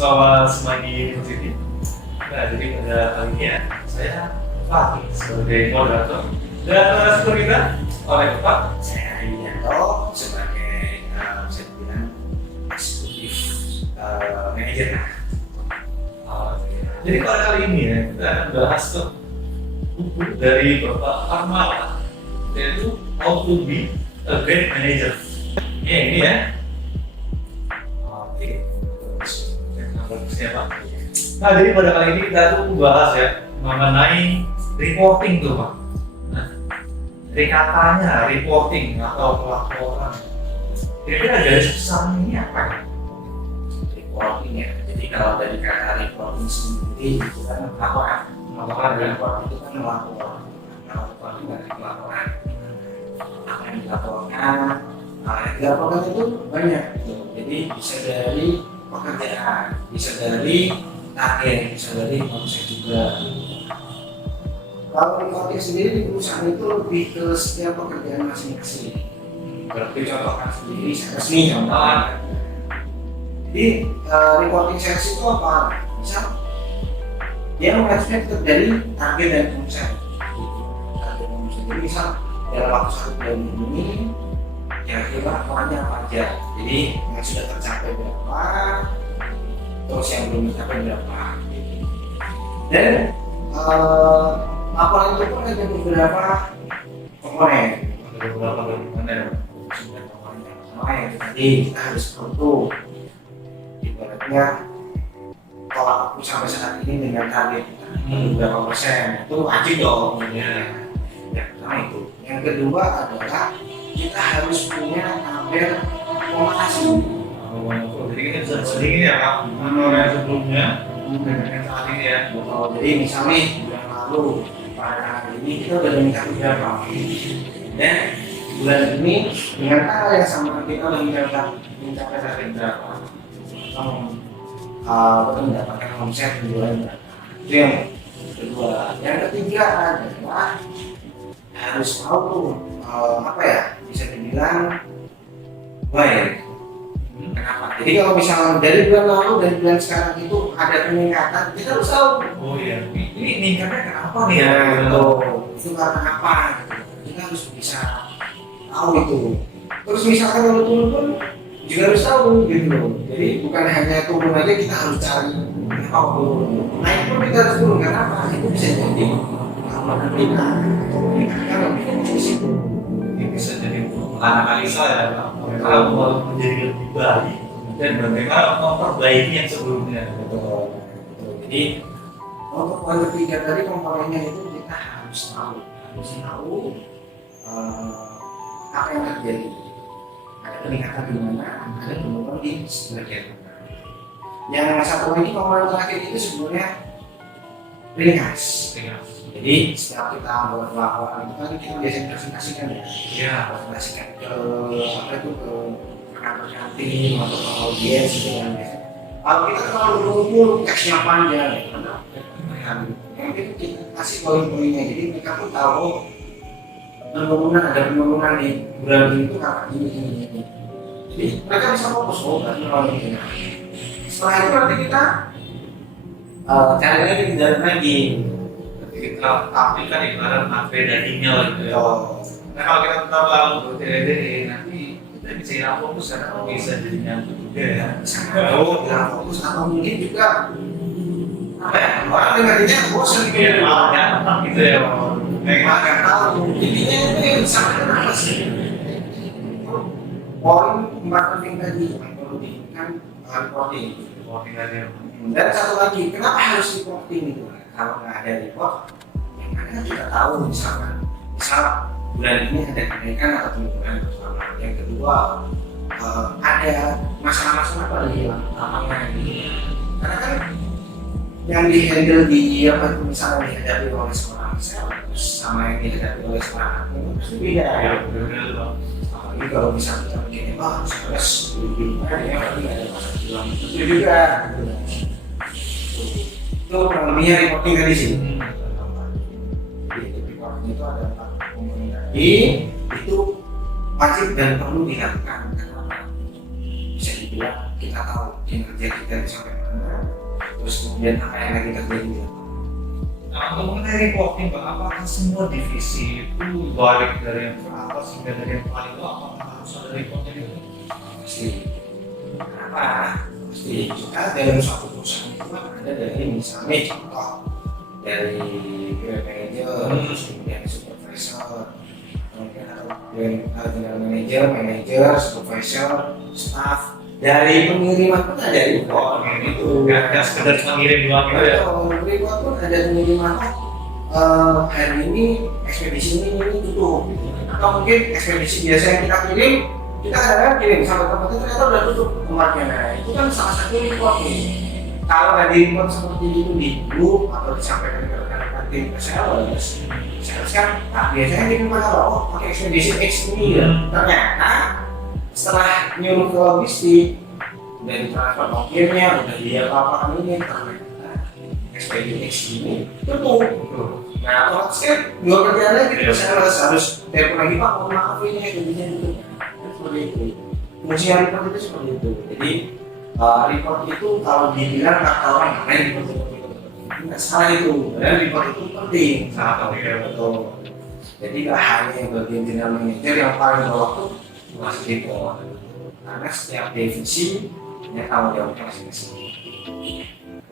Selamat Semanggi University. Nah, jadi pada kali ini ya, saya Fatih sebagai moderator dan narasumber kita oleh Bapak Saya Arianto sebagai bisa dibilang eksekutif manajer. Jadi pada kali ini ya, kita akan bahas tuh buku dari Bapak Armala, yaitu How to Be a Great Manager. Ini ya. Oke. Bagusnya Pak. Nah, jadi pada kali ini kita tuh membahas ya mengenai reporting tuh Pak. Nah, dari katanya reporting atau pelaporan. Kira-kira garis besarnya ini apa ya? Reporting ya. Jadi kalau dari kata reporting sendiri itu kan laporan. Laporan ya. Reporting itu kan melaporkan. Melaporkan itu dari pelaporan. Apa yang dilaporkan? Yang dilaporkan itu banyak. Jadi bisa dari pekerjaan, bisa dari target, bisa dari konsep juga. Kalau reporting sendiri di perusahaan itu lebih ke setiap pekerjaan masing-masing. Berarti contohkan sendiri, saya kasih contoh. Jadi reporting sales itu apa? Misal dia menghasilkan dari target dan konsep. Target dan konsep. Jadi misal dalam waktu 1 bulan ini kira-kira laporannya apa aja. Jadi yang sudah tercapai berapa, terus yang belum tercapai berapa. Dan laporan itu pun ada beberapa komponen. Ada beberapa komponen. Yang tadi kita harus perlu ibaratnya kalau aku sampai saat ini dengan target berapa persen itu wajib dong ya. Yang pertama itu. Yang kedua adalah kita harus punya tabel komparasi. Jadi kita bisa sedikit ya Pak, menurut yang sebelumnya dengan yang saat ini ya. Jadi misalnya bulan lalu pada hari ini kita udah mencapai berapa, dan bulan ini dengan tanggal yang sama kita udah mencapai target berapa, atau mendapatkan omset penjualan berapa. Itu yang kedua. Yang ketiga adalah harus tahu apa ya, bisa dibilang baik. Kenapa? Jadi kalau misalnya dari bulan lalu dan bulan sekarang itu ada peningkatan, kita harus tahu. Oh iya, ini meningkatnya kenapa nih Ya, ya? itu karena apa? Kita harus bisa tahu itu. Terus misalkan kalau turun pun juga harus tahu gitu loh. Jadi bukan hanya turun aja, kita harus cari tahu turun. Naik pun kita harus turun, kenapa? Itu bisa jadi keamanan kita. Kita lebih fokus itu. Ini bisa jadi analisa ya Pak. Kalau mau menjadi lebih baik dan bagaimana memperbaiki yang sebelumnya. Betul. Jadi untuk poin ketiga tadi komponennya itu kita harus tahu apa yang terjadi. Ada peningkatan di mana, ada penurunan di sebagian mana. Yang satu lagi komponen terakhir itu sebenarnya ringkas. Jadi setiap kita buat laporan itu kan kita biasanya presentasikan ya. Iya. Presentasikan ke apa itu, ke rekan-rekan tim atau ke audiens gitu kan. Kalau kita terlalu berukur teksnya panjang ya, yang itu kita kasih poin-poinnya, jadi mereka pun tahu ada penurunan di bulan ini itu karena ini. Jadi mereka bisa fokus berarti melalui ini. Setelah itu nanti kita cari lagi di dalam lagi. Kita aplikasikan ibarat materi dagingnya gitu ya. Nah kalau kita tetap lalu bertele-tele nanti kita bisa hilang fokus karena bisa jadi nyambung juga ya. Hilang fokus atau mungkin juga apa ya, orang dengarnya bosan gitu ya, gitu ya. nggak tahu intinya ini sama kenapa sih. Poin 4 penting tadi yang perlu diingat reporting. Dan satu lagi, kenapa harus reporting itu? Kalau nggak ada report, yang mana kita tahu misal bulan ini ada kenaikan atau penurunan bersama. Yang kedua, ada masalah-masalah apa lagi yang utamanya ini? Karena kan yang dihandle di apa itu misalnya dihadapi oleh seorang sales sama yang dihadapi oleh seorang admin itu pasti beda ya. Apalagi kalau misalnya kita begini, sales lebih banyak ya, berarti ada masalah bilang itu juga. Itu kurang lebihnya reporting tadi sih. Jadi itu reporting itu ada 4 komponen tadi, itu wajib dan perlu dilakukan. Karena bisa dibilang kita tahu kinerja kita sampai mana, terus kemudian apa yang lagi terjadi di lapangan. Nah, untuk mengenai reporting Pak, apakah semua divisi itu balik dari yang teratas hingga dari yang paling bawah, apakah harus ada reporting itu? Pasti. Kenapa? Pasti kita dalam suatu perusahaan itu kan ada dari misalnya contoh dari brand manager, terus kemudian supervisor, kemudian ada general manager, supervisor, staff. Dari pengiriman pun ada report Itu nggak sekedar mengirim doang gitu ya? Report pun ada pengiriman. Hari ini ekspedisi ini tutup. Atau mungkin ekspedisi biasa yang kita kirim, kita kadang-kadang kirim sampai tempatnya ternyata udah tutup tempatnya. Nah, itu kan salah satu report nih. Kalau nggak di report seperti itu di grup atau disampaikan ke rekan-rekan tim sales kan biasanya kirim pada pakai ekspedisi X ini ya. Ternyata setelah nyuruh ke logistik udah ditransfer ongkirnya, udah dia apa-apa ini ternyata ekspedisi X ini tutup. Nah, otomatis kan dua kerjaan lagi harus telepon lagi Pak, mohon maaf ini ekspedisinya tutup. Seperti itu. Fungsi report itu seperti itu. Jadi report itu kalau dibilang kata orang lain nggak salah itu. Dan report itu penting. Sangat penting ya. Betul. Jadi nggak hanya yang bagian general manager yang paling bawah tuh masih report. Karena setiap divisi punya tanggung jawabnya masing-masing.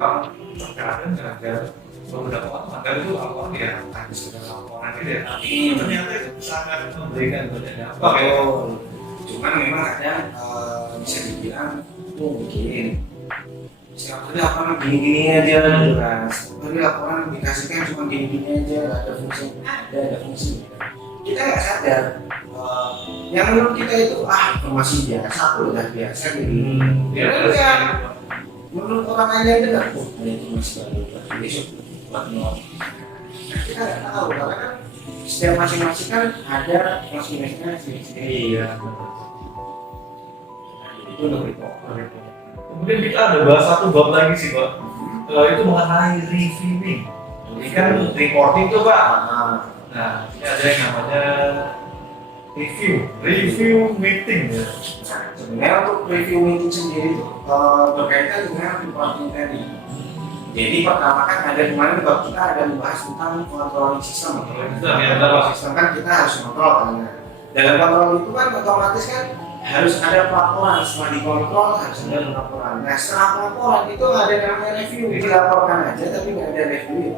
Bang, terkadang ada beberapa orang kan itu laporan ya, hanya sekedar laporan gitu ya, tapi ternyata itu sangat memberikan banyak dampak ya. Cuman memang ada bisa dibilang mungkin setiap kali laporan gini-gini aja gitu kan, setiap kali laporan dikasihkan cuma gini-gini aja, gak ada fungsi, ada fungsi. Kita nggak sadar yang menurut kita itu informasi biasa, udah biasa gitu. Ya, menurut orang lain itu nggak ada informasi baru, besok buat nol. Nah, kita nggak tahu karena kan setiap masing-masing kan ada masing-masingnya sendiri. Iya. Itu untuk report. Kemudian kita ada bahas satu bab lagi sih Pak, itu mengenai reviewing. Ini kan reporting tuh Pak. Nah, ini ada yang namanya review meeting ya. Nah, sebenarnya untuk review meeting sendiri itu berkaitan dengan reporting tadi. Jadi pertama kan ada kemarin bab kita ada membahas tentang controlling system. Sistem kan kita harus kontrol kan. Dalam kontrol itu kan otomatis kan harus ada pelaporan, setelah dikontrol harus ada pelaporan. Nah setelah pelaporan itu ada namanya review, dilaporkan aja tapi nggak ada review.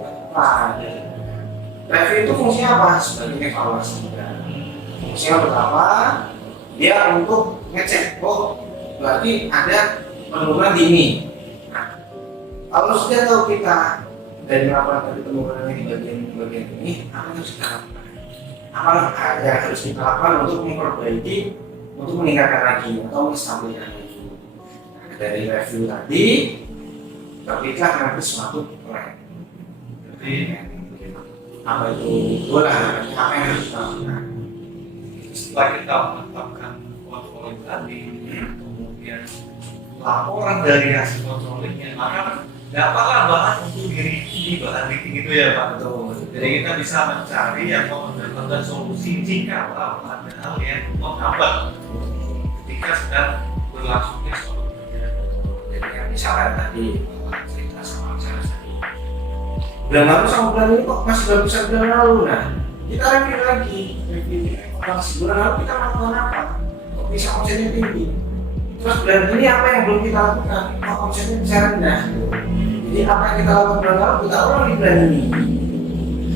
Review itu fungsinya apa? Sebagai evaluasi. Fungsinya pertama dia untuk ngecek, berarti ada penurunan di ini. Kalau sudah tahu kita dari laporan tadi penurunannya di bagian ini, apa yang harus kita lakukan? Apa yang harus kita lakukan untuk memperbaiki, untuk meningkatkan lagi atau menstabilkan lagi? Nah, dari review tadi, terbitlah nanti suatu plan. Jadi Apa itu? Bola, apa yang harus kita lakukan? setelah kita menetapkan controlling tadi, kemudian laporan dari hasil controllingnya, maka dapatlah bahan untuk di bahan meeting itu ya Pak. Betul. Jadi kita bisa mencari atau mendapatkan solusi jika ada hal yang menghambat ketika sedang berlangsungnya suatu kegiatan. Jadi yang misalkan tadi cerita sama saya tadi, bulan lalu sama bulan ini kok masih bagusan bulan lalu. Nah kita review lagi, bulan lalu kita melakukan apa? Kok bisa omsetnya tinggi? Terus bulan ini apa yang belum kita lakukan? Kok omsetnya bisa rendah? Jadi apa yang kita lakukan bulan lalu kita ulang di bulan ini.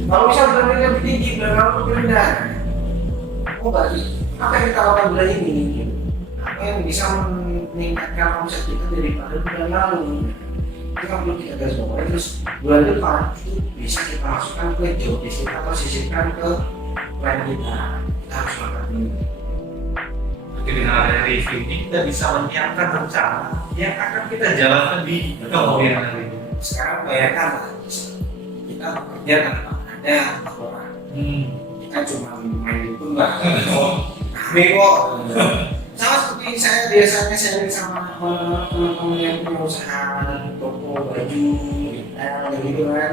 Kalau misal bulan ini lebih tinggi, bulan lalu lebih rendah. Oh berarti apa yang kita lakukan bulan ini? Apa yang bisa meningkatkan omset kita daripada bulan lalu? Itu kan perlu kita garis bawahi. Terus bulan depan itu bisa kita masukkan ke job desk kita atau sisipkan ke plan kita. Kita harus melakukan ini. Dengan adanya review ini kita bisa menyiapkan rencana yang akan kita jalankan di kemudian hari. Sekarang bayangkan kita bekerja tanpa ada laporan. Kita cuma main itu nggak kami kok. Sama seperti saya biasanya sharing sama teman-teman yang punya usaha toko baju, retail gitu kan.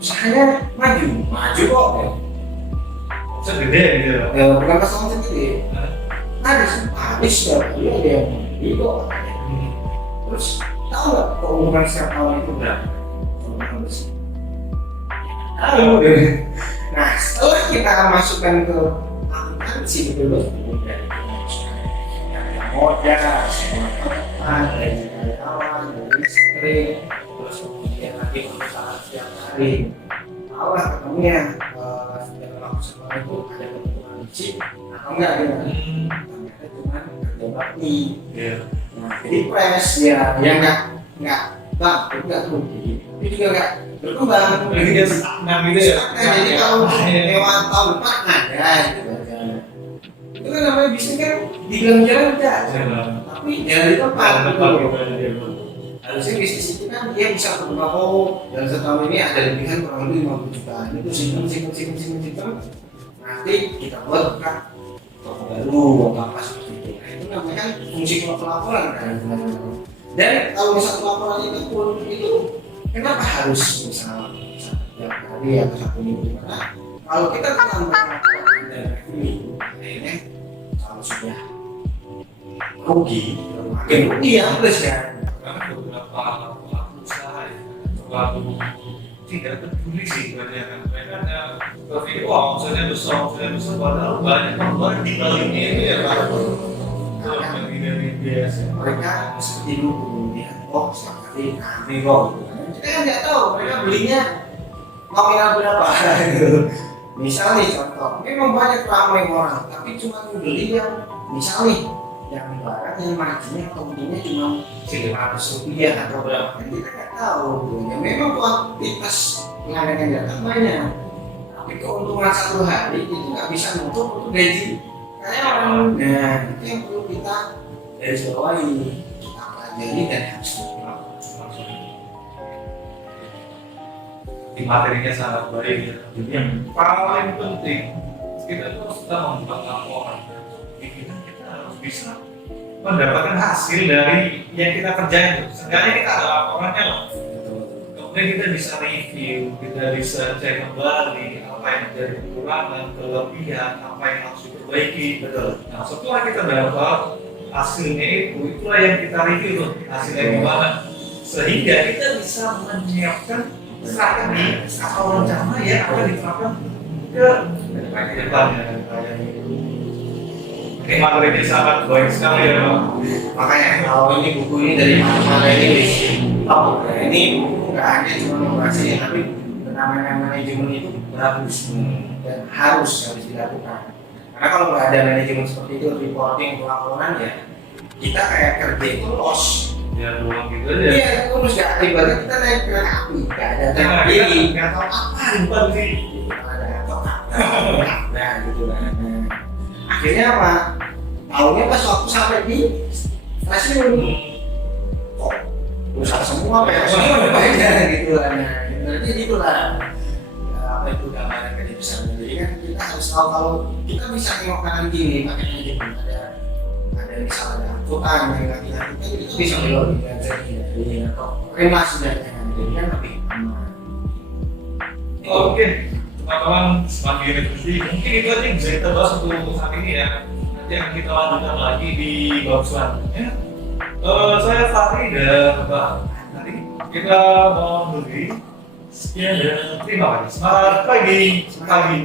Usahanya maju kok. Segede gitu. Bukan masalah segede. Habis ya, ada yang beli kok. Terus Tahu nggak keuntungan setiap tahun itu berapa? Keuntungan bersih. Tahu. Nah, setelah kita masukkan ke akuntansi betul-betul dari modal, dari karyawan, dari istri, terus kemudian lagi perusahaan setiap hari. Tahu lah ketemunya dalam waktu sebulan itu ada keuntungan bersih atau enggak ya? Ternyata cuma kerja bakti. Nah, jadi press ya, yang nggak bang, nggak rugi, tapi juga nggak berkembang. Jadi stagnan gitu ya. Jadi kalau lewat tahun depan ada gitu aja. Itu kan namanya bisnis kan dibilang jalan enggak, tapi jalan di tempat. Harusnya bisnis itu kan dia bisa berkembang. Oh, dalam setahun ini ada lebihan kurang lebih 50 juta. Itu simpen. Nanti kita buat buka toko baru atau apa seperti itu. Nah, itu namanya kan fungsi pelaporan kan. Dan kalau misalnya laporan itu pun itu kenapa harus misalnya setiap hari atau satu minggu gimana? Kalau kita tambah laporan dan revenue, akhirnya kalau sudah rugi, makin rugi ya plus ya. Karena beberapa usaha ya terlalu tidak peduli sih kebanyakan. Mereka hanya berpikir wah omsetnya besar, padahal banyak orang di baliknya itu ya Pak. Dari biasa. Mereka seperti dulu dia setiap kali kami kok. Kita kan nggak tahu mereka belinya nominal berapa. Misal nih contoh, memang banyak ramai orang, tapi cuma beli yang misal nih yang barang yang marginnya keuntungannya cuma 100 rupiah atau berapa, kan kita nggak tahu. Ya memang kuantitas pengadakan data banyak, tapi keuntungan satu hari itu nggak bisa nutup untuk gaji karyawan. Nah itu yang perlu kita garis bawahi, kita pelajari dan harus di materinya sangat baik ya. Jadi yang paling penting kita harus membuat laporan. Kita harus bisa mendapatkan hasil dari yang kita kerjain. Seenggaknya kita ada laporannya loh. Kemudian kita bisa review, kita bisa cek kembali apa yang menjadi kekurangan, kelebihan, apa yang harus diperbaiki. betul. Nah setelah kita dapat hasilnya itulah yang kita review tuh hasilnya gimana. Sehingga kita bisa menyiapkan strategi atau rencana yang akan diterapkan ke depannya. Oke, materi ini sangat baik sekali ya Pak. Makanya kalau ini buku ini dari mana-mana ini tahu ya, ini buku nggak hanya cuma membahas ini, tapi namanya manajemen itu bagus dan harus dilakukan. Karena kalau nggak ada manajemen seperti itu, reporting, pelaporan ya kita kayak kerja itu loss. Ya doang gitu aja. Iya, terus nggak ibaratnya kita naik kereta api, nggak ada tapi nggak tahu apa ribet sih. ada atau nah gitu kan. Akhirnya apa? Tahunya pas waktu sampai di stasiun kok rusak semua, kayak semua banyak gitu kan. Nah, berarti itulah apa itu gambaran kerja besar. Jadi kan kita harus tahu kalau kita bisa nengok kanan kiri pakai manajemen, ada misalnya ada angkutan yang lagi-lagi itu bisa belok dari atau relasi dari jadi kan lebih aman. Oke, teman-teman semakin diskusi mungkin itu aja yang bisa kita bahas untuk saat ini ya. Nanti akan kita lanjutkan lagi di bab selanjutnya. Saya Fahri dan Mbak. Nanti kita mau berdiri. Sekian dan terima kasih. Selamat pagi. Pagi.